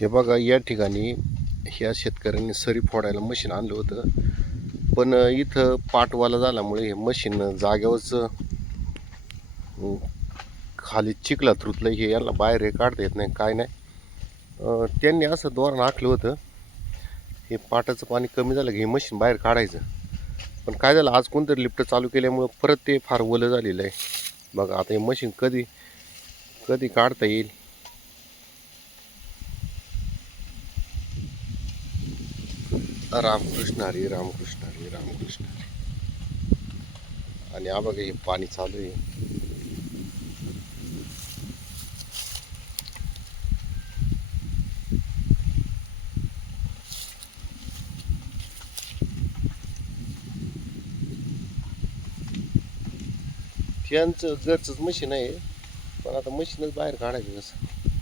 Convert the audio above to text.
हे बघा या ठिकाणी ह्या शेतकऱ्यांनी सरी फोडायला मशीन आणलं होतं, पण इथं पाटवाला झाल्यामुळे हे मशीन जागेवरच खाली चिखलात रुतलं. हे याला बाहेर हे काढता येत नाही, काय नाही. त्यांनी असं धोरण आखलं होतं, हे पाटाचं पाणी कमी झालं की हे मशीन बाहेर काढायचं. पण काय झालं, आज कोणतरी लिफ्ट चालू केल्यामुळं परत ते फार ओलं झालेलं आहे. बघा आता हे मशीन कधी कधी काढता येईल. रामकृष्ण हरी, रामकृष्ण हरी, रामकृष्ण हरी. आणि हा बघा हे पाणी चालू आहे. त्यांचं घरचंच मशीन आहे, पण आता मशीनच बाहेर काढायचं कसं.